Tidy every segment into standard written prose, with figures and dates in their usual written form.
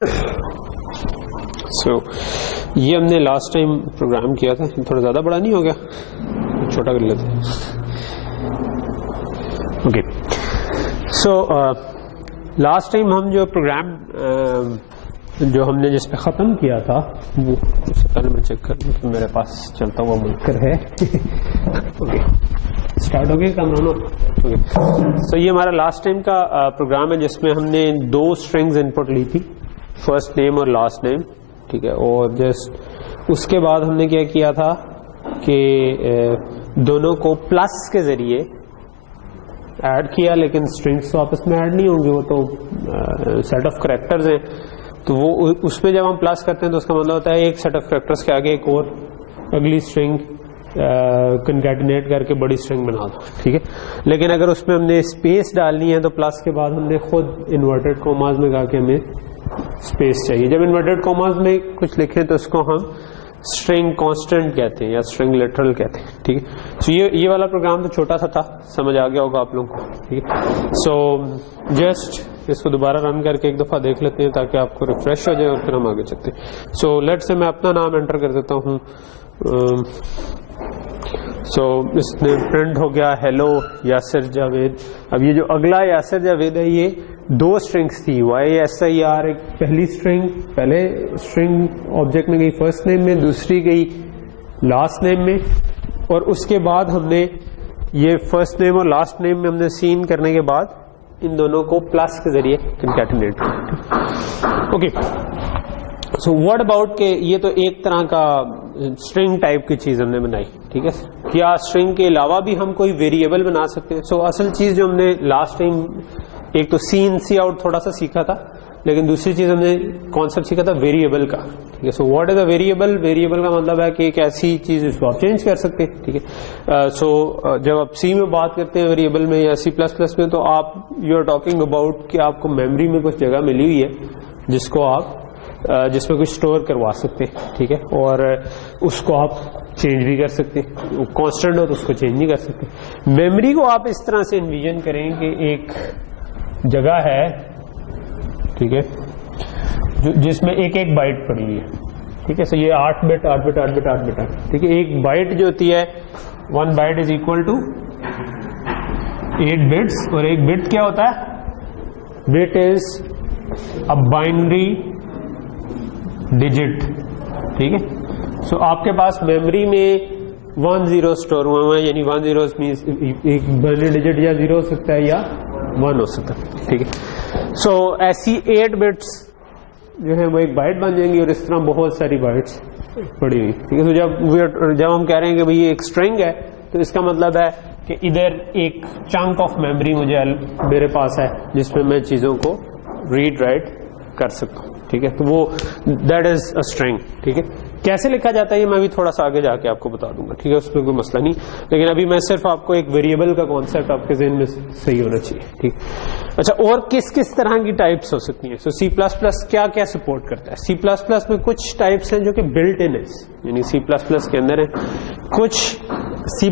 یہ ہم نے لاسٹ ٹائم پروگرام کیا تھا, تھوڑا زیادہ بڑا نہیں ہو گیا, چھوٹا کر لیتے ہیں. اوکے, سو لاسٹ ٹائم ہم جو پروگرام جو ہم نے جس پہ ختم کیا تھا, وہ اس سے پہلے میں چیک کر لوں کہ میرے پاس چلتا ہوا منکر ہے. اوکے, اسٹارٹ ہو گیا کام. اوکے, سو یہ ہمارا لاسٹ ٹائم کا پروگرام ہے جس میں ہم نے 2 اسٹرنگز ان پٹ لی تھی, فرسٹ نیم اور لاسٹ نیم. ٹھیک ہے, اور جسٹ اس کے بعد ہم نے کیا کیا تھا کہ دونوں کو پلس کے ذریعے ایڈ کیا, لیکن اسٹرنگس تو آپس میں ایڈ نہیں ہوں گے, وہ تو سیٹ آف کریکٹرز ہیں. تو وہ اس میں جب ہم پلس کرتے ہیں تو اس کا مطلب ہوتا ہے ایک سیٹ آف کریکٹرز کے آگے ایک اور اگلی اسٹرنگ کنکیٹنیٹ کر کے بڑی اسٹرنگ بنا دو. ٹھیک ہے, لیکن اگر اس میں ہم نے اسپیس ڈالنی ہے تو پلس کے بعد ہم نے خود انورٹیڈ کوماز میں کہا کہ ہمیں اسپیس چاہیے. جب انورٹیڈ کوماز میں کچھ لکھیں تو اس کو ہم اسٹرنگ کانسٹنٹ کہتے ہیں یا اسٹرنگ لٹرل کہتے ہیں. ٹھیک ہے, سو یہ والا پروگرام تو چھوٹا سا تھا, سمجھ آ گیا ہوگا آپ لوگوں کو. ٹھیک ہے, سو جسٹ اس کو دوبارہ رن کر کے ایک دفعہ دیکھ لیتے ہیں تاکہ آپ کو ریفریش ہو جائے اور پھر ہم آگے چلتے ہیں. سو لیٹ سے میں اپنا نام انٹر کر دیتا ہوں. سو اس نے پرنٹ ہو گیا ہیلو یاسر جاوید. اب یہ جو اگلا یاسر جاوید ہے یہ 2 اسٹرنگس تھی, YSIR ایک پہلی اسٹرنگ, پہلے اسٹرنگ آبجیکٹ میں گئی فرسٹ نیم میں, دوسری گئی لاسٹ نیم میں, اور اس کے بعد ہم نے یہ فرسٹ نیم اور لاسٹ نیم میں ہم نے سین کرنے کے بعد ان دونوں کو پلس کے ذریعے کنکیٹنیٹ کیا. اوکے, سو واٹ اباؤٹ کہ یہ تو ایک طرح کا اسٹرنگ ٹائپ کی چیز ہم نے بنائی. ٹھیک ہے, کیا اسٹرنگ کے علاوہ بھی ہم کوئی ویریبل بنا سکتے ہیں؟ سو اصل چیز جو ہم نے لاسٹ ٹائم ایک تو سی ان سی آؤٹ تھوڑا سا سیکھا تھا, لیکن دوسری چیز ہم نے کانسیپٹ سیکھا تھا ویریبل کا. ٹھیک ہے, so what is a variable? Variable کا مطلب ہے کہ ایک ایسی چیز جس کو آپ چینج کر سکتے ہیں. ٹھیک ہے, سو جب آپ سی میں بات کرتے ہیں ویریبل میں یا C++ میں, تو آپ یو آر ٹاکنگ اباؤٹ کہ آپ کو میموری میں کچھ جگہ ملی ہوئی ہے جس میں کچھ اسٹور کروا سکتے ہیں. ٹھیک ہے, اور اس کو آپ چینج بھی کر سکتے ہیں. کانسٹنٹ ہو تو اس کو چینج نہیں کر سکتے. میموری کو آپ اس طرح سے انویژن کریں کہ ایک جگہ ہے, ٹھیک ہے, جس میں ایک بائٹ پڑی ہوئی ہے. ٹھیک ہے, سو یہ 8 بٹ. ٹھیک ہے, ایک بائٹ جو ہوتی ہے 1 byte is equal to 8 bits, اور ایک بٹ کیا ہوتا ہے؟ Bit is a binary digit. ٹھیک ہے, سو آپ کے پاس میموری میں 1 0 اسٹور ہوا ہوا ہے, یعنی 1 0 مینس ایک بائنری ڈیجٹ یا 0 ہو سکتا ہے یا 1 ہو سکتا ہے. ٹھیک ہے, سو ایسی 8 بٹس جو ہے وہ ایک بائٹ بن جائیں گی, اور اس طرح بہت ساری بائٹس پڑی ہوئی. ٹھیک ہے, تو جب ہم کہہ رہے ہیں کہ بھائی یہ ایک اسٹرنگ ہے, تو اس کا مطلب ہے کہ ادھر ایک چنک آف میموری میرے پاس ہے جس میں میں چیزوں کو ریڈ رائٹ کر سکتا ہوں. ٹھیک ہے, تو وہ دیٹ از اے اسٹرنگ. ٹھیک ہے, کیسے لکھا جاتا ہے یہ میں بھی تھوڑا سا آگے جا کے آپ کو بتا دوں گا. ٹھیک ہے, اس میں کوئی مسئلہ نہیں, لیکن ابھی میں صرف آپ کو ایک ویریبل کا کانسیپٹ آپ کے ذہن میں صحیح ہونا چاہیے. ٹھیک, اچھا, اور کس طرح کی ٹائپس ہو سکتی ہیں؟ سو C++ کیا سپورٹ کرتا ہے؟ C++ میں کچھ ٹائپس ہیں جو کہ بلٹ ان ہے, یعنی C++ کے اندر ہیں. کچھ C++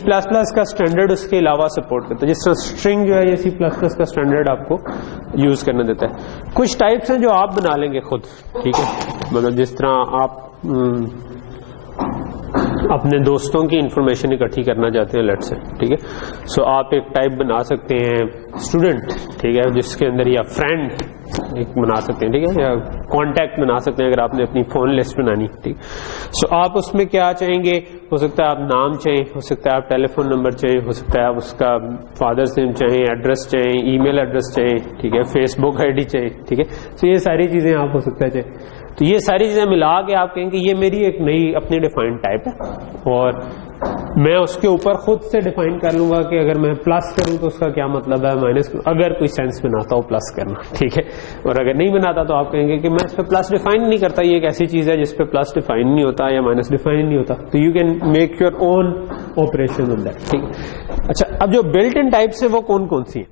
کا اسٹینڈرڈ اس کے علاوہ سپورٹ کرتا ہے, جس طرح اسٹرنگ جو ہے یہ C++ کا اسٹینڈرڈ آپ کو یوز کرنا دیتا ہے. کچھ ٹائپس ہیں جو آپ بنا لیں گے خود. ٹھیک ہے, مطلب جس طرح آپ اپنے دوستوں کی انفارمیشن اکٹھی کرنا چاہتے ہیں, لیٹ سے. ٹھیک ہے, سو آپ ایک ٹائپ بنا سکتے ہیں اسٹوڈنٹ. ٹھیک ہے, جس کے اندر یا فرینڈ ایک بنا سکتے ہیں. ٹھیک ہے, یا کانٹیکٹ بنا سکتے ہیں اگر آپ نے اپنی فون لسٹ بنانی. ٹھیک, سو آپ اس میں کیا چاہیں گے؟ ہو سکتا ہے آپ نام چاہیں, ہو سکتا ہے آپ ٹیلی فون نمبر چاہیں, ہو سکتا ہے آپ اس کا فادرز نیم چاہیں, ایڈریس چاہیں, ای میل ایڈریس چاہیں. ٹھیک ہے, فیس بک ID چاہیں. ٹھیک ہے, سو یہ ساری چیزیں آپ ہو سکتا ہے چاہیں. تو یہ ساری چیزیں ملا کے آپ کہیں گے یہ میری ایک نئی اپنی ڈیفائنڈ ٹائپ ہے, اور میں اس کے اوپر خود سے ڈیفائن کر لوں گا کہ اگر میں پلس کروں تو اس کا کیا مطلب ہے, مائنس اگر کوئی سینس بناتا ہو پلس کرنا. ٹھیک ہے, اور اگر نہیں بناتا تو آپ کہیں گے کہ میں اس پہ پلس ڈیفائن نہیں کرتا, یہ ایک ایسی چیز ہے جس پہ پلس ڈیفائن نہیں ہوتا یا مائنس ڈیفائن نہیں ہوتا. تو you can make your own operation on that. ٹھیک ہے, اچھا, اب جو بلٹ ان ٹائپس ہیں وہ کون سی ہیں؟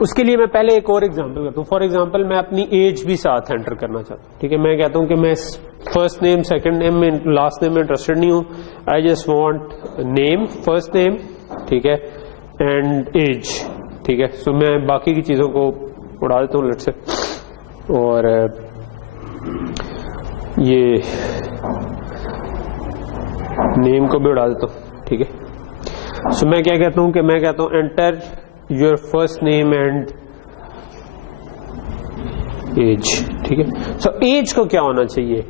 اس کے لیے میں پہلے ایک اور ایگزامپل کرتا ہوں. فار ایگزامپل میں اپنی ایج بھی ساتھ انٹر کرنا چاہتا ہوں. ٹھیک ہے, میں کہتا ہوں کہ میں فرسٹ نیم, سیکنڈ نیم میں, لاسٹ نیم میں انٹرسٹڈ نہیں ہوں. I just want name, first name. ٹھیک ہے, اینڈ ایج. ٹھیک ہے, سو میں باقی کی چیزوں کو اڑا دیتا ہوں. لیٹ سے اور یہ نیم کو بھی اڑا دیتا ہوں. ٹھیک ہے. سو میں کیا کہتا ہوں کہ میں کہتا ہوں enter your first name and age. ٹھیک ہے. سو ایج کو کیا ہونا چاہیے؟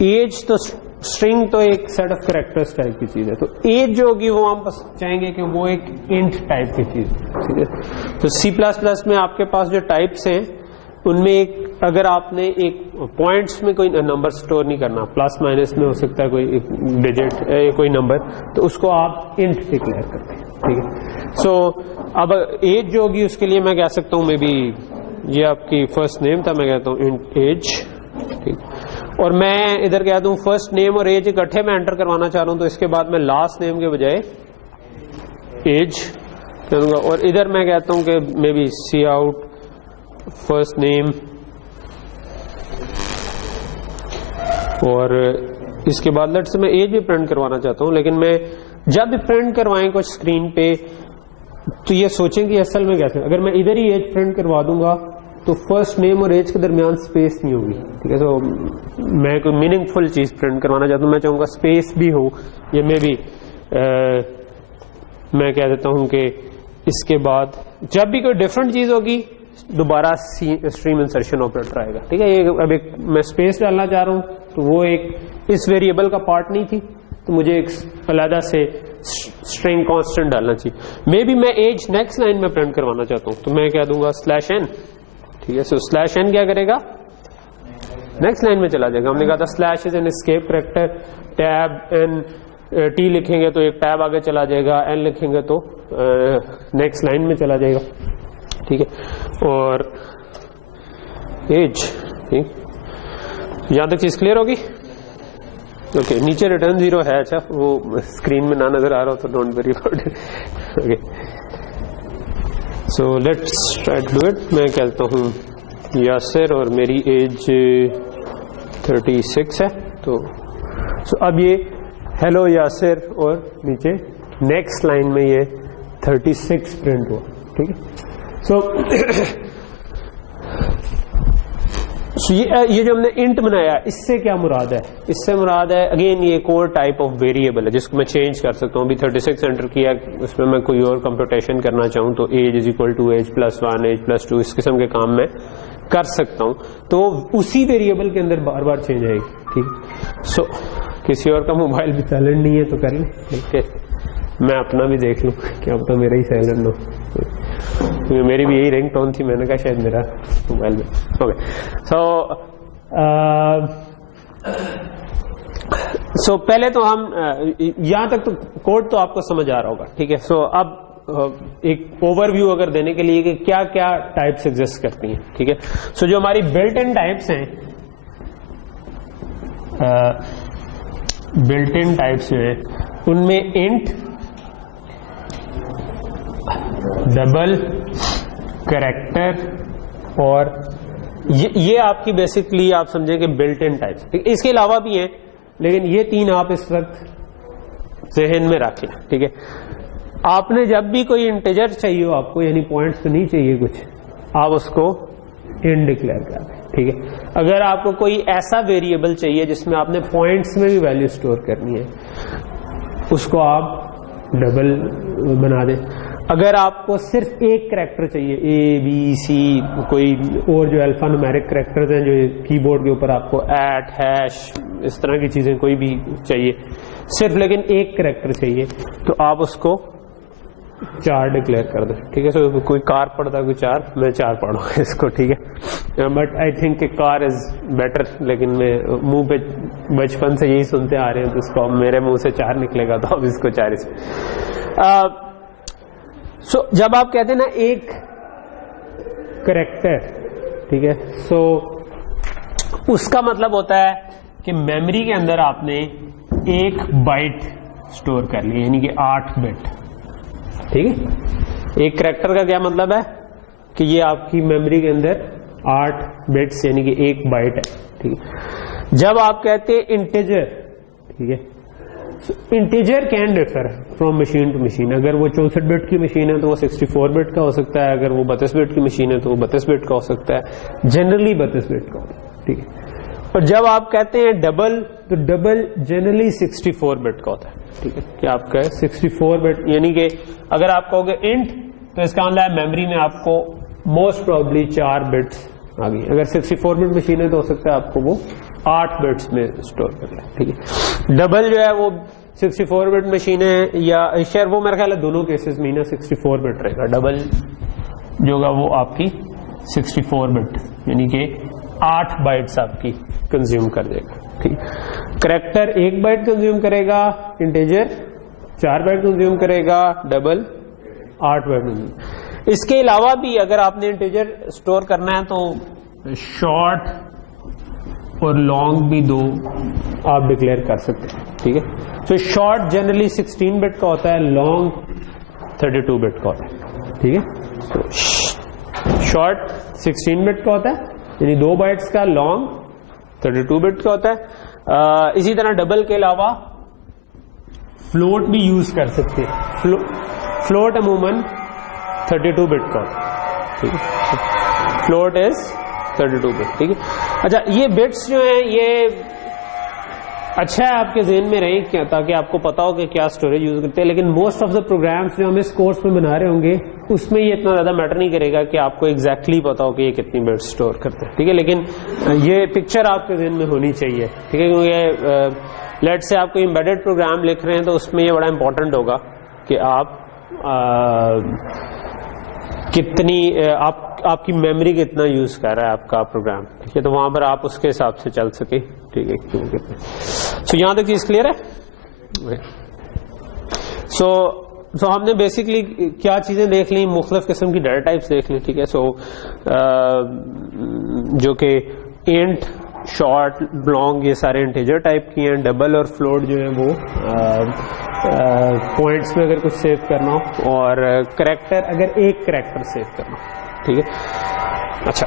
ایج تو اسٹرنگ تو ایک سیٹ آف کریکٹرز ٹائپ کی چیز ہے, تو ایج جو ہوگی وہ ہم چاہیں گے کہ وہ ایک انٹ ٹائپ کی چیز. ٹھیک ہے. تو سی پلس پلس میں آپ کے پاس جو ٹائپس ہیں ان میں ایک, اگر آپ نے ایک پوائنٹس میں کوئی نمبر اسٹور نہیں کرنا, پلس مائنس میں ہو سکتا ہے کوئی ڈیجٹ کوئی نمبر, تو اس کو آپ انٹ ڈکلیئر کرتے ہیں. ٹھیک ہے. سو اب ایج جو ہوگی اس کے لیے میں کہہ سکتا ہوں, میں بھی یہ آپ کی فرسٹ نیم تھا, میں کہتا ہوں انٹ ایج. ٹھیک. اور میں ادھر کہتا ہوں فرسٹ نیم اور ایج اکٹھے میں انٹر کروانا چاہ رہا ہوں, تو اس کے بعد میں لاسٹ نیم کے بجائے ایج کروں گا. اور ادھر میں کہتا ہوں کہ maybe cout first name, اور اس کے بعد لیٹ سے میں ایج بھی پرنٹ کروانا چاہتا ہوں. لیکن میں جب بھی پرنٹ کروائیں کچھ اسکرین پہ تو یہ سوچیں کہ اصل میں کیسے, اگر میں ادھر ہی ایج پرنٹ کروا دوں گا تو فرسٹ نیم اور ایج کے درمیان اسپیس نہیں ہوگی. ٹھیک ہے. تو میں کوئی میننگ فل چیز پرنٹ کروانا چاہتا ہوں, میں چاہوں گا اسپیس بھی ہو, یا میں بھی میں کہہ دیتا ہوں کہ اس کے بعد جب بھی کوئی ڈفرنٹ چیز ہوگی دوبارہ اسٹریم انسرشن آپریٹر آئے گا. ٹھیک ہے. یہ اب ایک میں اسپیس ڈالنا چاہ رہا ہوں تو وہ ایک اس ویریبل کا پارٹ نہیں تھی, تو مجھے ایک علیحدہ سے اسٹرنگ کانسٹنٹ ڈالنا چاہیے. مے بی میں ایج نیکسٹ لائن میں پرنٹ کروانا چاہتا ہوں, تو میں کہہ دوں گا سلیش این. ٹھیک ہے. سو سلیش این کیا کرے گا, نیکسٹ لائن میں چلا جائے گا. ہم نے کہا تھا slash is an escape character, tab n t لکھیں گے تو ایک ٹیب آگے چلا جائے گا, این لکھیں گے تو نیکسٹ لائن میں چلا جائے گا. ٹھیک ہے. اور ایج, یہاں تک چیز کلیئر ہوگی؟ اوکے. نیچے ریٹرن 0 ہے, اچھا وہ اسکرین میں نہ نظر آ رہا ہو تو don't worry about it. Okay. So let's try to do it. میں کہتا ہوں یاسر اور میری ایج 36 ہے. تو اب یہ ہیلو یاسر اور نیچے نیکسٹ لائن میں یہ 36 پرنٹ ہوا. ٹھیک ہے. سو یہ جو ہم نے انٹ بنایا اس سے کیا مراد ہے؟ اس سے مراد ہے اگین یہ ایک اور ٹائپ آف ویریبل ہے جس کو میں چینج کر سکتا ہوں. ابھی 36 انٹر کیا, اس میں میں کوئی اور کمپیوٹیشن کرنا چاہوں تو age is equal to age plus 1 age plus 2 اس قسم کے کام میں کر سکتا ہوں. تو اسی ویریبل کے اندر بار بار چینج آئے گی. ٹھیک. سو کسی اور کا موبائل بھی سائلنٹ نہیں ہے تو کر لیں. ٹھیک ہے. میں اپنا بھی دیکھ لوں, کیا پتا میرا ہی سائلنٹ ہو. میری بھی یہی رنگ ٹون تھی, میں نے کہا شاید میرا موبائل میں. اوکے. سو پہلے تو ہم یہاں تک تو کوڈ تو آپ کو سمجھ آ رہا ہوگا. ٹھیک ہے. سو اب ایک اوور ویو اگر دینے کے لیے کہ کیا کیا ٹائپس ایگزسٹ کرتی ہیں. ٹھیک ہے. سو جو ہماری بلٹ ان ٹائپس ہیں, بلٹ ان ٹائپس جو ہے ان میں انٹ, ڈبل, کریکٹر اور یہ آپ کی بیسکلی آپ سمجھیں کہ بلٹ ان ٹائپس. اس کے علاوہ بھی ہیں لیکن یہ تین آپ اس وقت ذہن میں رکھ لیں. ٹھیک ہے. آپ نے جب بھی کوئی انٹیجر چاہیے ہو آپ کو, یعنی پوائنٹس تو نہیں چاہیے کچھ, آپ اس کو انٹ ڈکلیئر کر دیں. ٹھیک ہے. اگر آپ کو کوئی ایسا ویریبل چاہیے جس میں آپ نے پوائنٹس میں بھی ویلیو اسٹور کرنی ہے اس کو آپ ڈبل بنا دیں. اگر آپ کو صرف ایک کریکٹر چاہیے, اے بی سی, کوئی اور جو الفا نومیرک کریکٹرز ہیں جو کی بورڈ کے اوپر آپ کو ایٹ, ہیش, اس طرح کی چیزیں کوئی بھی چاہیے صرف, لیکن ایک کریکٹر چاہیے, تو آپ اس کو 4 ڈکلیئر کر دیں. ٹھیک ہے. سو کوئی کار پڑھتا کوئی 4, میں 4 پڑھوں گا اس کو. ٹھیک ہے. بٹ آئی تھنک کہ کار از بیٹر, لیکن میں منہ پہ بچپن سے یہی سنتے آ رہے ہیں تو اس کو میرے منہ سے 4 نکلے گا تو اب اس کو 4 اس. سو جب آپ کہتے ہیں نا ایک کریکٹر, ٹھیک ہے, سو اس کا مطلب ہوتا ہے کہ میموری کے اندر آپ نے 1 بائٹ اسٹور کر لیا, یعنی کہ 8 بٹ. ٹھیک ہے. ایک کریکٹر کا کیا مطلب ہے کہ یہ آپ کی میموری کے اندر 8 بٹس یعنی کہ 1 بائٹ ہے. ٹھیک ہے. جب آپ کہتے ہیں انٹیجر, ٹھیک ہے, integer can differ from machine to machine. اگر وہ 64 بٹ کی مشین ہے تو وہ 64 بٹ کا ہو سکتا ہے, اگر وہ 32 بٹ کی مشین ہے تو وہ 32 بٹ کا ہو سکتا ہے, جنرلی 32 بٹ کا ہوتا ہے, ٹھیک ہے. اور جب آپ کہتے ہیں ڈبل, تو ڈبل جنرلی 64 بٹ کا ہوتا ہے, ٹھیک ہے, کہ آپ کا 64 بٹ, یعنی کہ اگر آپ کہو گے انٹ تو اس کا مطلب ہے میموری میں آپ کو موسٹ پروبلی 4 بٹس آ گئی. اگر 64 بٹ مشین ہے تو ہو سکتا ہے آپ کو وہ 8 بٹس میں اسٹور کر لیں, ٹھیک ہے. ڈبل جو ہے وہ 64 بٹ مشین ہے, یا شاید وہ میرا خیال ہے دونوں کیسز میں 64 بٹ رہے گا. ڈبل جو ہوگا وہ آپ کی 64 بٹ یعنی کہ 8 بائٹس آپ کی کنزیوم کر دے گا, ٹھیک. کریکٹر 1 بائٹ کنزیوم کرے گا, انٹیجر 4 بائٹ کنزیوم کرے گا, ڈبل 8 بائٹ کنزیوم. اس کے علاوہ بھی اگر آپ نے انٹیجر اسٹور کرنا ہے تو شارٹ اور لانگ بھی 2 آپ ڈکلیئر کر سکتے ہیں, ٹھیک ہے. تو شارٹ جنرلی 16 بٹ کا ہوتا ہے, لانگ 32 بٹ کا ہوتا ہے, ٹھیک ہے. شارٹ 16 بٹ کا ہوتا ہے یعنی 2 بائٹس کا, لانگ 32 بٹ کا ہوتا ہے. اسی طرح ڈبل کے علاوہ فلوٹ بھی یوز کر سکتے ہیں. فلوٹ عموماً 32 بٹ کا ہوتا ہے, ٹھیک ہے. فلوٹ از 32 بٹ, ٹھیک ہے. اچھا, یہ بٹس جو ہیں یہ اچھا ہے آپ کے ذہن میں رہیں تاکہ آپ کو پتا ہو کہ کیا اسٹوریج یوز کرتے ہیں, لیکن موسٹ آف دا پروگرامس جو ہم اس کورس میں بنا رہے ہوں گے اس میں یہ اتنا زیادہ میٹر نہیں کرے گا کہ آپ کو ایگزیکٹلی پتا ہو کہ یہ کتنی بٹس اسٹور کرتے ہیں, ٹھیک ہے. لیکن یہ پکچر آپ کے ذہن میں ہونی چاہیے, ٹھیک ہے, کیونکہ لیٹ سے آپ کو امبیڈڈ پروگرام لکھ رہے ہیں تو اس میں یہ بڑا امپورٹنٹ ہوگا کہ آپ کتنی آپ کی میموری کتنا یوز کر رہا ہے آپ کا پروگرام, ٹھیک ہے. تو وہاں پر آپ اس کے حساب سے چل سکے, ٹھیک ہے. سو یہاں تک چیز کلیئر ہے. سو ہم نے بیسکلی کیا چیزیں دیکھ لیں, مختلف قسم کی ڈیٹا ٹائپس دیکھ لیں, ٹھیک ہے. سو جو کہ انٹ, شارٹ, لانگ یہ سارے انٹیجر ٹائپ کی ہیں. ڈبل اور فلوٹ جو ہیں وہ پوائنٹس میں اگر کچھ سیو کرنا ہو, اور کریکٹر اگر ایک کریکٹر سیو کرنا ہو, ٹھیک ہے. اچھا,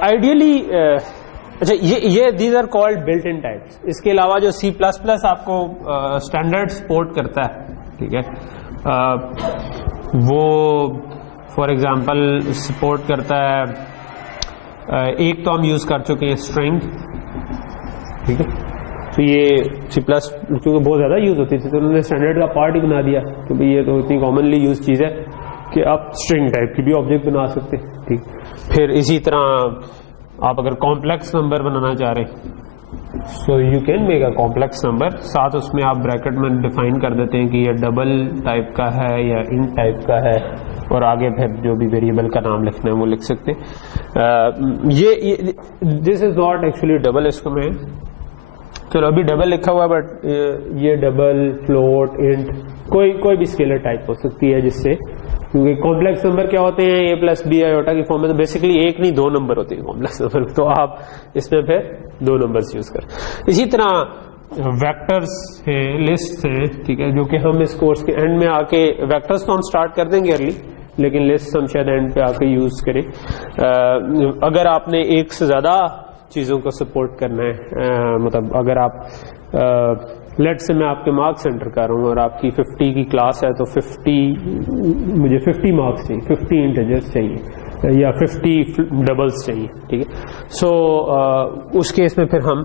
آئیڈیلی اچھا یہ these are called built in types. اس کے علاوہ جو سی پلس پلس آپ کو اسٹینڈرڈ سپورٹ کرتا ہے, ٹھیک ہے, وہ فار ایگزامپل سپورٹ کرتا ہے, ایک تو ہم یوز کر چکے ہیں اسٹرنگ, ٹھیک ہے. تو یہ سی پلس کیونکہ بہت زیادہ یوز ہوتی تھی تو انہوں نے اسٹینڈرڈ کا پارٹ ہی بنا دیا, کیونکہ یہ تو اتنی کامنلی یوز چیز ہے کہ آپ اسٹرنگ ٹائپ کی بھی آبجیکٹ بنا سکتے ہیں, ٹھیک. پھر اسی طرح آپ اگر کمپلیکس نمبر بنانا چاہ رہے ہیں so you can make a complex number, ساتھ اس میں آپ بریکٹ میں ڈیفائن کر دیتے ہیں کہ یہ ڈبل ٹائپ کا ہے یا انٹ ٹائپ کا ہے, اور آگے پھر جو بھی ویریبل کا نام لکھنا ہے وہ لکھ سکتے. یہ دس از ناٹ ایکچولی ڈبل, اس کو میں چلو ابھی ڈبل لکھا ہوا ہے, بٹ یہ ڈبل, فلوٹ, انٹ کوئی بھی اسکیلر ٹائپ ہو سکتی ہے, جس سے کیونکہ کمپلیکس نمبر کیا ہوتے ہیں, اے پلس بی آئیوٹا کی فارم میں, تو بیسکلی ایک نہیں 2 نمبر ہوتے ہیں کمپلیکس نمبر, تو آپ اس میں پھر 2 نمبرز یوز کر. اسی طرح ویکٹرز ہیں, لسٹ ہیں, ٹھیک ہے, جو کہ ہم اس کورس کے اینڈ میں آ کے ویکٹرز تو ہم اسٹارٹ کر دیں گے ارلی, لیکن لسٹ ہم شاید اینڈ پہ آ کے یوز کریں. اگر آپ نے ایک سے زیادہ چیزوں کو سپورٹ کرنا ہے, مطلب اگر آپ لیٹ سے میں آپ کے مارکس انٹر کر رہا ہوں اور آپ کی 50 کی کلاس ہے, تو 50 مجھے 50 مارکس چاہیے, 50 انٹیجرز چاہیے یا 50 ڈبلز چاہیے, ٹھیک ہے. سو اس کیس میں پھر ہم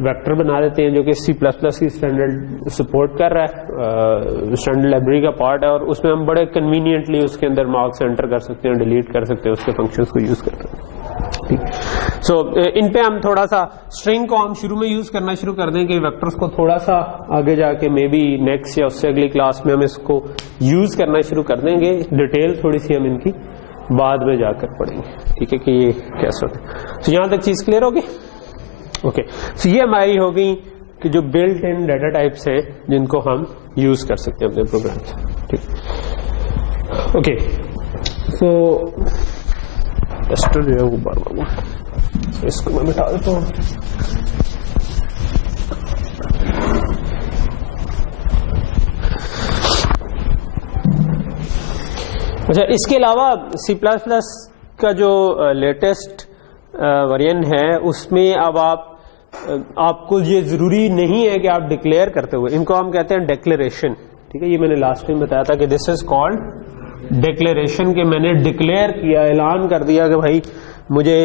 ویکٹر بنا دیتے ہیں جو کہ سی پلس پلس کی اسٹینڈرڈ سپورٹ کر رہا ہے, اسٹینڈرڈ لائبریری کا پارٹ ہے, اور اس میں ہم بڑے کنوینئنٹلی اس کے اندر مارکس انٹر کر سکتے ہیں, ڈیلیٹ کر سکتے ہیں, اس کے فنکشنز کو یوز کرتے ہیں. سو ان پہ ہم تھوڑا سا اسٹرنگ کو ہم شروع میں یوز کرنا شروع کر دیں کہ ویکٹرز کو تھوڑا سا آگے جا کے مے بی نیکسٹ یا اس سے اگلی کلاس میں ہم اس کو یوز کرنا شروع کر دیں گے. ڈیٹیل تھوڑی سی ہم ان کی بعد میں جا کر پڑھیں گے, ٹھیک ہے, کہ یہ کیسے ہوتا ہے. تو یہاں تک چیز کلیئر ہوگی. اوکے, سو یہ ہماری ہوگی کہ جو بلٹ ان ڈیٹا ٹائپس ہیں جن کو ہم یوز کر سکتے ہیں اپنے پروگرام سے, ٹھیک. اوکے, سو ٹیسٹر جو ہے وہ بار اس کو میں مٹا دیتا ہوں. اچھا, اس کے علاوہ سی پلس پلس کا جو لیٹسٹ ورژن ہے اس میں اب آپ آپ کو یہ ضروری نہیں ہے کہ آپ ڈکلیئر کرتے ہوئے، ان کو ہم کہتے ہیں ڈیکلیریشن. ٹھیک ہے، یہ میں نے لاسٹ ٹائم بتایا تھا کہ دس از کالڈ ڈیکلیریشن، کہ میں نے ڈکلیئر کیا، اعلان کر دیا کہ بھائی مجھے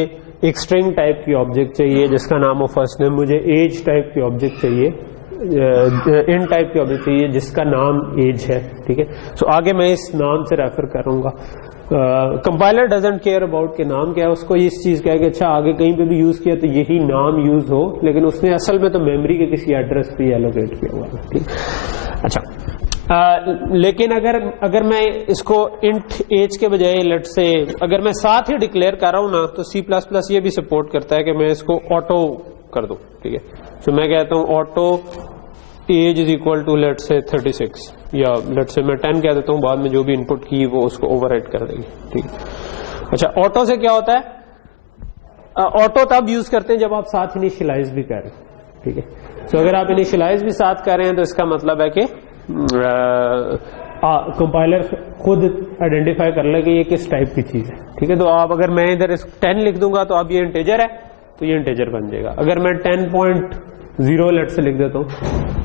ایک اسٹرنگ ٹائپ کی آبجیکٹ چاہیے جس کا نام ہو فرسٹ نیم، مجھے ایج ٹائپ کی آبجیکٹ چاہیے، ان ٹائپ کی آبجیکٹ چاہیے جس کا نام ایج ہے. ٹھیک ہے، سو آگے میں اس نام سے ریفر کروں گا. کمپائلر ڈزنٹ کیئر اباؤٹ کہ نام کیا ہے، اس کو اس چیز کا ہے کہ اچھا آگے کہیں پہ بھی یوز کیا تو یہی نام یوز ہو، لیکن اس نے اصل میں تو میموری کے کسی ایڈریس پہ ایلوکیٹ کیا ہوا ہے. ٹھیک، اچھا لیکن اگر میں اس کو انٹ ایج کے بجائے لیٹ سے اگر میں ساتھ ہی ڈکلیئر کر رہا ہوں نا، تو سی پلس پلس یہ بھی سپورٹ کرتا ہے کہ میں اس کو آٹو کر دوں. ٹھیک ہے، تو میں کہتا ہوں auto age is equal to let's say 36، یا لیٹ سے میں 10 کہہ دیتا ہوں، بعد میں جو بھی ان پٹ کی وہ اس کو اوور رائٹ کر دے گی. ٹھیک ہے، اچھا آٹو سے کیا ہوتا ہے؟ آٹو تب یوز کرتے ہیں جب آپ ساتھ انیشلائز بھی کر رہے ہیں. ٹھیک ہے، تو اگر آپ انیشلائز بھی ساتھ کر رہے ہیں تو اس کا مطلب ہے کہ کمپائلر خود آئیڈینٹیفائی کر لے کہ یہ کس ٹائپ کی چیز ہے. ٹھیک ہے، تو آپ اگر میں ادھر 10 لکھ دوں گا تو اب یہ انٹیجر ہے تو یہ انٹیجر بن جائے گا. اگر میں 10.0 لیٹ سے لکھ دیتا ہوں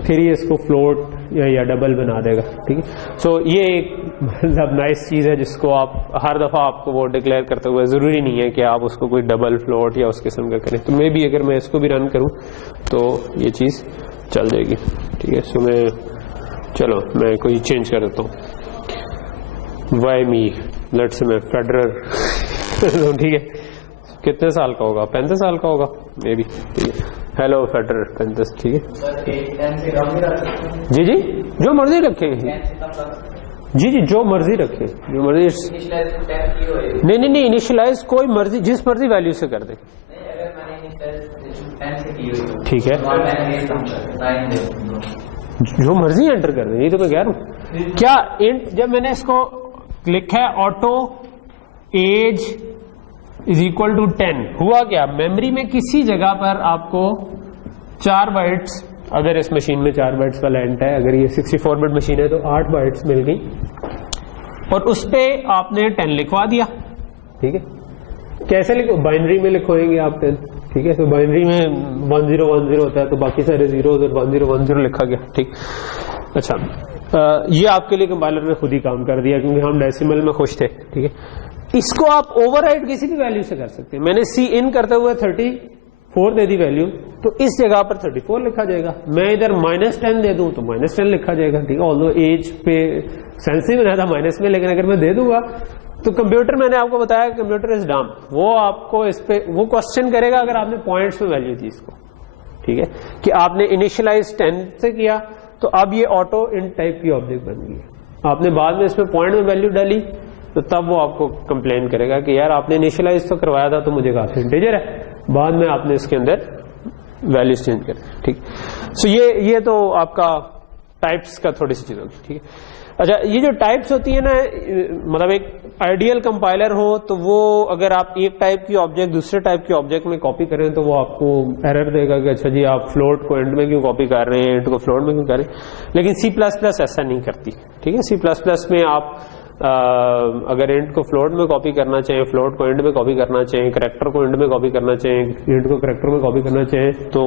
پھر یہ اس کو فلوٹ یا ڈبل بنا دے گا. ٹھیک ہے، سو یہ ایک مطلب نائس چیز ہے جس کو آپ ہر دفعہ آپ کو وہ ڈکلیئر کرتے ہوئے ضروری نہیں ہے کہ آپ اس کو کوئی ڈبل فلوٹ یا اس قسم کا کریں. تو میں بھی اگر میں اس کو بھی رن کروں تو یہ چیز چل جائے گی. ٹھیک ہے، سو چلو میں کوئی چینج کر دیتا ہوں، وائی می لیٹ سے میں فیڈرر. ٹھیک ہے، کتنے سال کا ہوگا؟ 35 سال کا ہوگا مے بی. ٹھیک ہے، ہیلو فیڈرر 35. ٹھیک ہے، جی جی جو مرضی رکھیں، جی جی جو مرضی رکھیں، جو مرضی. نہیں انیشلائز کوئی مرضی جس مرضی ویلیو سے کر دیں. ٹھیک ہے، جو مرضی انٹر کر دیں، یہ تو میں کہہ رہا ہوں. کیا جب میں نے اس کو لکھا ہے auto age is equal to 10، ہوا کیا؟ میموری میں کسی جگہ پر آپ کو 4 بائٹس، اگر اس مشین میں 4 بائٹس والا انٹ ہے، اگر یہ 64 بٹ مشین ہے تو 8 بائٹس مل گئی اور اس پہ آپ نے 10 لکھوا دیا. ٹھیک ہے، کیسے لکھو؟ بائنری میں لکھوائیں گے آپ 10. ٹھیک ہے، تو بائنری میں 1010 ہوتا ہے تو باقی سارے زیروز اور 1010 لکھا گیا. ٹھیک، اچھا یہ آپ کے لیے کمپائلر نے خود ہی کام کر دیا کیونکہ ہم ڈیسیمل میں خوش تھے. ٹھیک ہے، اس کو آپ اوور رائڈ کسی بھی ویلیو سے کر سکتے ہیں. میں نے سی ان کرتے ہوئے 34 دے دی ویلیو تو اس جگہ پر 34 لکھا جائے گا. میں ادھر -10 دے دوں تو -10 لکھا جائے گا. ٹھیک ہے، آلدو ایج پہ سینسیو رہتا مائنس میں، لیکن اگر میں دے دوں گا تو کمپیوٹر، میں نے آپ کو بتایا کمپیوٹر از ڈم، وہ آپ کو اس پہ وہ کوشچن کرے گا اگر آپ نے پوائنٹس میں ویلیو دی اس کو. ٹھیک ہے، کہ آپ نے انیشلائز 10 سے کیا تو اب یہ آٹو ان ٹائپ کی آبجیکٹ بن گئی. آپ نے بعد میں اس میں پوائنٹ میں ویلیو ڈالی تو تب وہ آپ کو کمپلین کرے گا کہ یار آپ نے انیشلائز تو کروایا تھا تو مجھے کافی انٹیجر ہے، بعد میں آپ نے اس کے اندر ویلیوز چینج کر. ٹھیک، سو یہ تو آپ کا ٹائپس کا تھوڑی سی چیز ہوگی. ٹھیک ہے، اچھا یہ جو ٹائپس ہوتی ہیں نا، مطلب ایک آئیڈیل کمپائلر ہو تو وہ اگر آپ ایک ٹائپ کی آبجیکٹ دوسرے ٹائپ کی آبجیکٹ میں کاپی کریں تو وہ آپ کو ایرر دے گا کہ اچھا جی آپ فلوٹ کو اینڈ میں کیوں کاپی کر رہے ہیں، اینڈ کو فلوٹ میں کیوں کر رہے ہیں. لیکن سی پلس پلس ایسا نہیں کرتی. ٹھیک ہے، سی پلس پلس میں آپ اگر اینڈ کو فلوٹ میں کاپی کرنا چاہیں، فلوٹ کو اینڈ میں کاپی کرنا چاہیں، کریکٹر کو اینڈ میں کاپی کرنا چاہیں، اینڈ کو کریکٹر میں کاپی کرنا چاہیں تو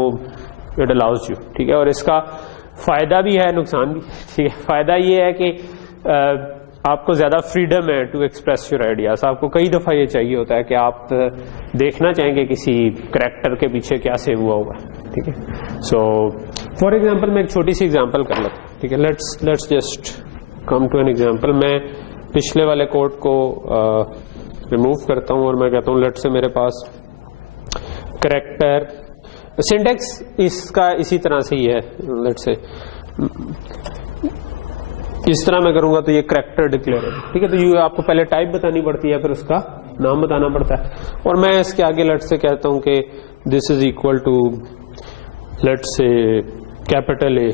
اٹ الاؤز یو. ٹھیک ہے، اور اس کا فائدہ بھی ہے نقصان بھی. ٹھیک ہے، فائدہ یہ ہے کہ آپ کو زیادہ فریڈم ہے ٹو ایکسپریس یور آئیڈیاز. آپ کو کئی دفعہ یہ چاہیے ہوتا ہے کہ آپ دیکھنا چاہیں گے کسی کریکٹر کے پیچھے کیا سیو ہوا ہوگا. ٹھیک ہے، سو فار ایگزامپل میں ایک چھوٹی سی ایگزامپل کر لیتا ہوں. ٹھیک ہے، let's just come to an example. میں پچھلے والے کوڈ کو ریموو کرتا ہوں اور میں کہتا ہوں لیٹ سے میرے پاس کریکٹر سینٹیکس اس کا اسی طرح سے ہی ہے. لیٹ سے اس طرح میں کروں گا تو یہ کریکٹر ڈکلیئر ہے. ٹھیک ہے، تو یہ آپ کو پہلے ٹائپ بتانی پڑتی ہے پھر اس کا نام بتانا پڑتا ہے. اور میں اس کے آگے لیٹ سے کہتا ہوں کہ دس از اکول ٹو لیٹ سے کیپٹل اے.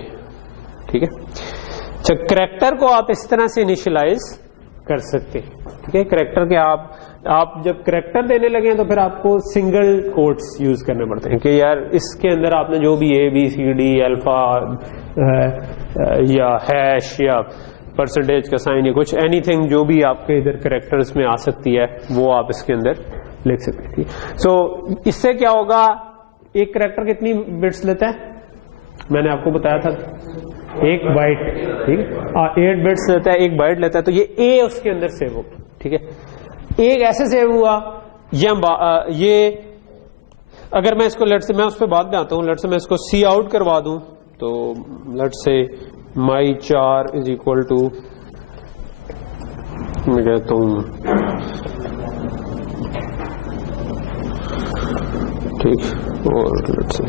ٹھیک ہے، اچھا کریکٹر کو آپ اس طرح سے انیشلائز کر سکتے. ٹھیک ہے، کریکٹر کے آپ جب کریکٹر دینے لگے تو پھر آپ کو سنگل کوٹس یوز کرنے پڑتے ہیں کہ یار اس کے اندر آپ نے جو بھی اے بی سی ڈی الفا یا ہیش یا پرسنٹیج کا سائن یا کچھ اینی تھنگ جو بھی آپ کے ادھر کریکٹرز میں آ سکتی ہے وہ آپ اس کے اندر لکھ سکتے تھے. سو اس سے کیا ہوگا ایک کریکٹر کتنی بٹس لیتا ہے؟ میں نے آپ کو بتایا تھا 1 بائٹ. ٹھیک ہے 8 بٹس لیتا ہے, 1 بائٹ لیتا ہے, تو یہ اے اس کے اندر سیو ہو. ٹھیک ہے, ایک ایسے سیو ہوا, یہ اگر میں اس کو لیٹ سے, میں اس پہ بعد میں آتا ہوں, لیٹ سے میں اس کو سی آؤٹ کروا دوں, تو لیٹ سے مائی 4 از اکول ٹو, میں کہتا ہوں ٹھیک, اور let say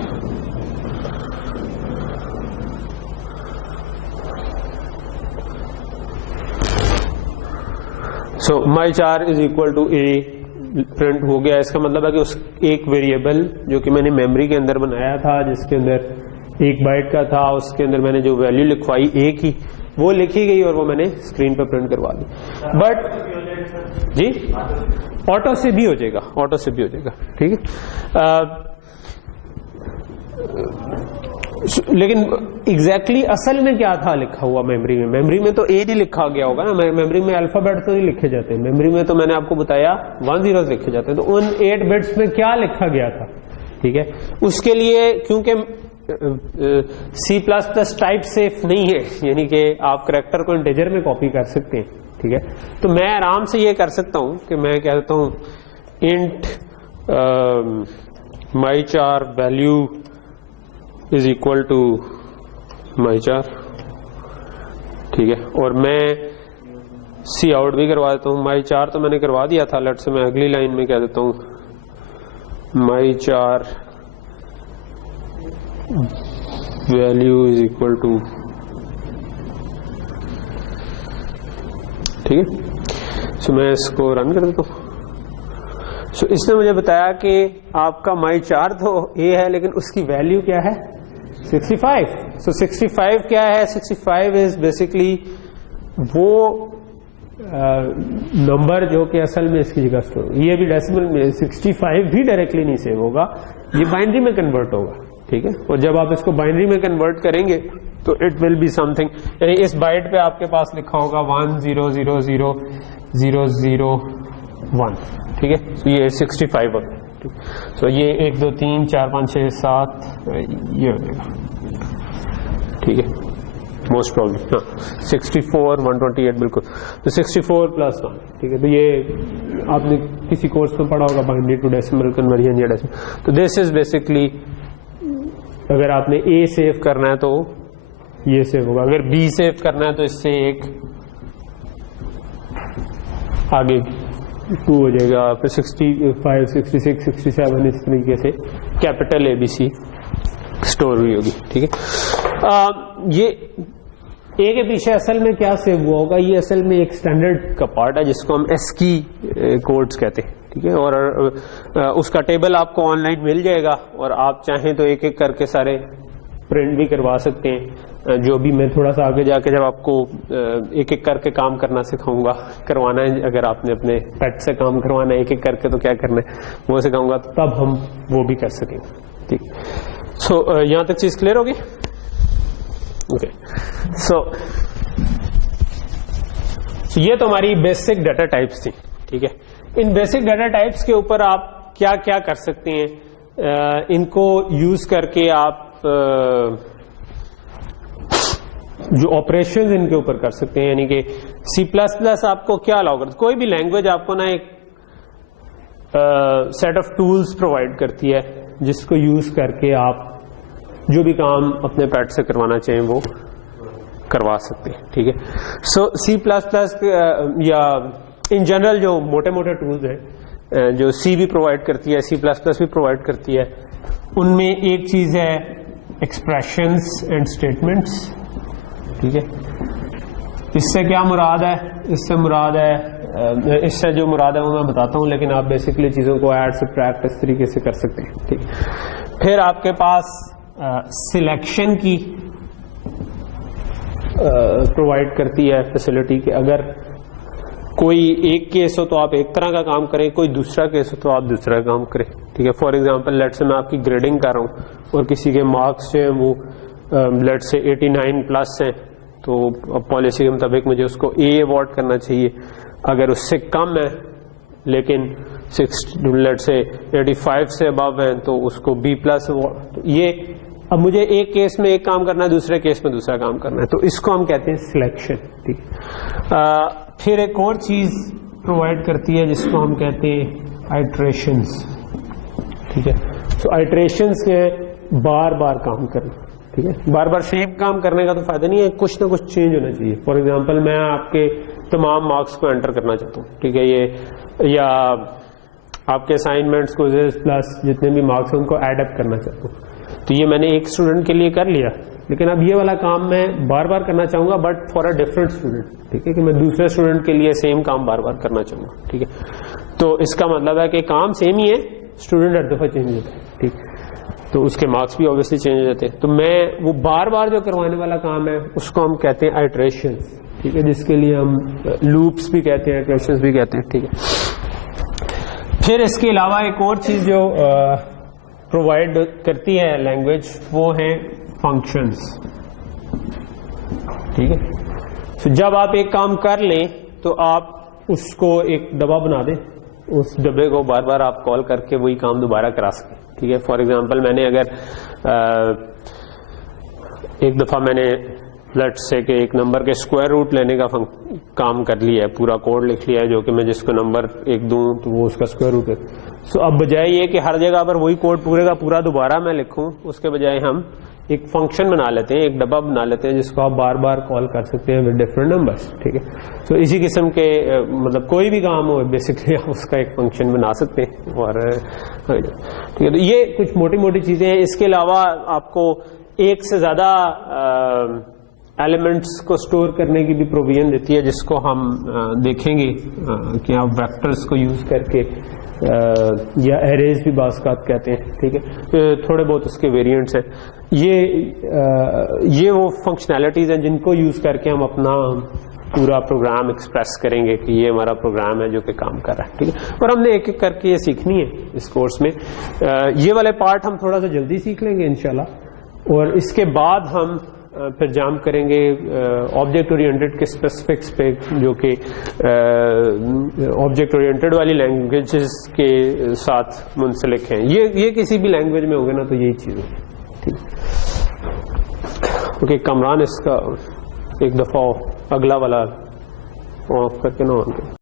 so my 4 is equal to a print ہو گیا. اس کا مطلب ہے کہ اس ایک ویریبل جو کہ میں نے میموری کے اندر بنایا تھا جس کے اندر 1 بائٹ کا تھا, اس کے اندر میں نے جو ویلیو لکھوائی اے کی وہ لکھی گئی اور وہ میں نے اسکرین پہ پرنٹ کروا دی. بٹ جی آٹو سے بھی ہو جائے گا, آٹو سے بھی ہو جائے گا. ٹھیک ہے, لیکن ایگزیکٹلی اصل میں کیا تھا لکھا ہوا میموری میں؟ میموری میں تو اے نہیں لکھا گیا ہوگا نا, میموری میں الفابیٹ تو نہیں لکھے جاتے, میموری میں تو میں نے آپ کو بتایا 1 zeros لکھے جاتے ہیں. تو ان 8 بٹس میں کیا لکھا گیا تھا؟ ٹھیک ہے, اس کے لیے کیونکہ C plus plus type safe نہیں ہے, یعنی کہ آپ کریکٹر کو انٹیجر میں کاپی کر سکتے ہیں. ٹھیک ہے, تو میں آرام سے یہ کر سکتا ہوں کہ میں کہتا ہوں int my 4 value is equal to my 4. ٹھیک ہے, اور میں سی آؤٹ بھی کروا دیتا ہوں. مائی 4 تو میں نے کروا دیا تھا, لیٹ سے میں اگلی لائن میں کہہ دیتا ہوں مائی 4 ویلو از اکول ٹو. ٹھیک ہے, سو میں اس کو رن کر دیتا ہوں. سو اس نے مجھے بتایا کہ آپ کا مائی 4 تو اے ہے لیکن اس کی ویلو کیا ہے؟ 65. سو 65 کیا ہے؟ 65 از بیسکلی وہ نمبر جو کہ اصل میں اس کی جگہ اسٹور, یہ بھی ڈیسیمل میں 65 بھی ڈائریکٹلی نہیں سیو ہوگا, یہ بائنری میں کنورٹ ہوگا. ٹھیک ہے, اور جب آپ اس کو بائنری میں کنورٹ کریں گے تو it will be something, یعنی اس بائٹ پہ آپ کے پاس لکھا ہوگا 10000001. ٹھیک ہے, یہ 65 ہوگا. سو یہ 1 2 3 4 5 6 7 یہ ہو جائے گا. ٹھیک ہے, موسٹ پرابلی ہاں 64 128 بالکل. تو 64 پلس 1. ٹھیک ہے, تو یہ آپ نے کسی کورس میں پڑھا ہوگا بائنری ٹو ڈیسیمل کنورژن یا ڈیسیمل. تو دس از بیسکلی اگر آپ نے اے سیو کرنا ہے تو یہ سیو ہوگا, اگر بی سیو کرنا ہے تو اس سے ایک آگے 2 ہو جائے گا, پھر 65 66 67 اس طریقے سے capital A B C store ہوئی ہوگی. ٹھیک ہے, یہ اے کے پیچھے اصل میں کیا سیو ہوا ہوگا؟ یہ اصل میں ایک اسٹینڈرڈ کا پارٹ ہے جس کو ہم ایسکی کوڈز کہتے ہیں. ٹھیک ہے, اور اس کا ٹیبل آپ کو آن لائن مل جائے گا, اور آپ چاہیں تو ایک ایک کر کے سارے پرنٹ بھی کروا سکتے ہیں. جو بھی میں تھوڑا سا آگے جا کے جب آپ کو ایک ایک کر کے کام کرنا سکھاؤں گا, کروانا ہے اگر آپ نے اپنے پیٹ سے کام کروانا ہے ایک ایک کر کے تو کیا کرنا ہے وہ سکھاؤں گا, تب ہم وہ بھی کر سکیں. ٹھیک, سو یہاں تک چیز کلیئر ہوگی؟ اوکے, سو یہ تو ہماری بیسک ڈیٹا ٹائپس تھی. ٹھیک ہے, ان بیسک ڈیٹا ٹائپس کے اوپر آپ کیا کیا کر سکتے ہیں, ان کو یوز کر کے آپ جو آپریشن ان کے اوپر کر سکتے ہیں. یعنی کہ سی پلس پلس آپ کو کیا الاؤ کرتا ہے, کوئی بھی لینگویج آپ کو نا ایک سیٹ آف ٹولس پرووائڈ کرتی ہے جس کو یوز کر کے آپ جو بھی کام اپنے پیٹ سے کروانا چاہیں وہ کروا سکتے ہیں. ٹھیک ہے, سو سی پلس پلس یا ان جنرل جو موٹے موٹے ٹولز ہیں جو سی بھی پرووائڈ کرتی ہے, سی پلس پلس بھی پرووائڈ کرتی ہے, ان میں ایک چیز ہے ایکسپریشنز اینڈ اسٹیٹمنٹس. ٹھیک ہے, اس سے کیا مراد ہے؟ اس سے مراد ہے, اس سے جو مراد ہے وہ میں بتاتا ہوں, لیکن آپ بیسکلی چیزوں کو ایڈ سبٹریکٹ اس طریقے سے کر سکتے ہیں. ٹھیک, پھر آپ کے پاس سلیکشن کی پرووائڈ کرتی ہے فیسلٹی کہ اگر کوئی ایک کیس ہو تو آپ ایک طرح کا کام کریں, کوئی دوسرا کیس ہو تو آپ دوسرا کام کریں. ٹھیک ہے, فار ایگزامپل لیٹ سے میں آپ کی گریڈنگ کر رہا ہوں اور کسی کے مارکس جو ہیں وہ لیٹ سے 89 پلس ہیں, تو پالیسی کے مطابق مجھے اس کو اے ایوارڈ کرنا چاہیے. اگر اس سے کم ہے لیکن 6 سے 85 سے ابو ہیں تو اس کو B+. یہ اب مجھے ایک کیس میں ایک کام کرنا ہے, دوسرے کیس میں دوسرا کام کرنا ہے, تو اس کو ہم کہتے ہیں سلیکشن. ٹھیک ہے. پھر ایک اور چیز پرووائڈ کرتی ہے جس کو ہم کہتے ہیں آئٹریشنز. ٹھیک ہے. سو آئٹریشنز کے بار بار کام کرنا. ٹھیک ہے. بار بار سیم کام کرنے کا تو فائدہ نہیں ہے, کچھ نہ کچھ چینج ہونا چاہیے. فار ایگزامپل میں آپ کے تمام مارکس کو انٹر کرنا چاہتا ہوں. ٹھیک ہے. یہ یا آپ کے اسائنمنٹس کو پلس جتنے بھی مارکس ہیں ان کو ایڈ اپ کرنا چاہتا ہوں. تو یہ میں نے ایک اسٹوڈنٹ کے لیے کر لیا, لیکن اب یہ والا کام میں بار بار کرنا چاہوں گا but for a different student. ٹھیک ہے. کہ میں دوسرے اسٹوڈنٹ کے لیے سیم کام بار بار کرنا چاہوں گا. ٹھیک ہے. تو اس کا مطلب ہے کہ کام سیم ہی ہے, اسٹوڈنٹ ہر دفعہ چینج ہوتا ہے. ٹھیک. تو اس کے مارکس بھی اوبیسلی چینج ہو جاتے ہیں. تو میں وہ بار بار جو کروانے والا کام ہے اس کو ہم کہتے ہیں آئٹریشن. ٹھیک ہے. جس کے لیے ہم لوپس بھی کہتے ہیں, آئٹریشنز بھی کہتے ہیں. ٹھیک ہے. پھر اس کے علاوہ ایک اور چیز جو پرووائڈ کرتی ہے لینگویج وہ ہیں فنکشنز. ٹھیک ہے. تو جب آپ ایک کام کر لیں تو آپ اس کو ایک ڈبہ بنا دیں, اس ڈبے کو بار بار آپ کال کر کے وہی کام دوبارہ کرا سکیں. ٹھیک ہے. فار ایگزامپل میں نے اگر ایک دفعہ میں نے لیٹ سے کہ ایک نمبر کے اسکوائر روٹ لینے کا کام کر لیا ہے, پورا کوڈ لکھ لیا ہے جو کہ میں جس کو نمبر ایک دوں تو وہ اس کا اسکوائر روٹ ہے. سو اب بجائے یہ کہ ہر جگہ پر وہی کوڈ پورے کا پورا دوبارہ میں لکھوں, اس کے بجائے ہم ایک فنکشن بنا لیتے ہیں, ایک ڈبہ بنا لیتے ہیں جس کو آپ بار بار کال کر سکتے ہیں ود ڈفرنٹ نمبرس. ٹھیک ہے. تو اسی قسم کے مطلب کوئی بھی کام ہو بیسکلی آپ اس کا ایک فنکشن بنا سکتے ہیں. اور ٹھیک ہے. تو یہ کچھ موٹی موٹی چیزیں ہیں. اس کے علاوہ آپ کو ایک سے زیادہ ایلیمنٹس کو اسٹور کرنے کی بھی پروویژن دیتی ہے, جس کو ہم دیکھیں گے کہ آپ ویکٹرز کو یوز کر کے یا ایریز بھی بعض اوقات کہتے ہیں. ٹھیک ہے. تھوڑے بہت اس کے ویریئنٹس ہیں. یہ وہ فنکشنالٹیز ہیں جن کو یوز کر کے ہم اپنا پورا پروگرام ایکسپریس کریں گے کہ یہ ہمارا پروگرام ہے جو کہ کام کر رہا ہے. ٹھیک ہے. اور ہم نے ایک ایک کر کے یہ سیکھنی ہے اس کورس میں. یہ والے پارٹ ہم تھوڑا سا جلدی سیکھ لیں گے انشاءاللہ, اور اس کے بعد ہم پھر جمپ کریں گے آبجیکٹ اورینٹڈ کے اسپیسیفکس پہ, جو کہ آبجیکٹ اورینٹڈ والی لینگویجز کے ساتھ منسلک ہیں. یہ کسی بھی لینگویج میں ہوگا نا تو یہی چیز ہے. ٹھیک. اوکے. کامران اس کا ایک دفعہ اگلا والا آف کر کے نہ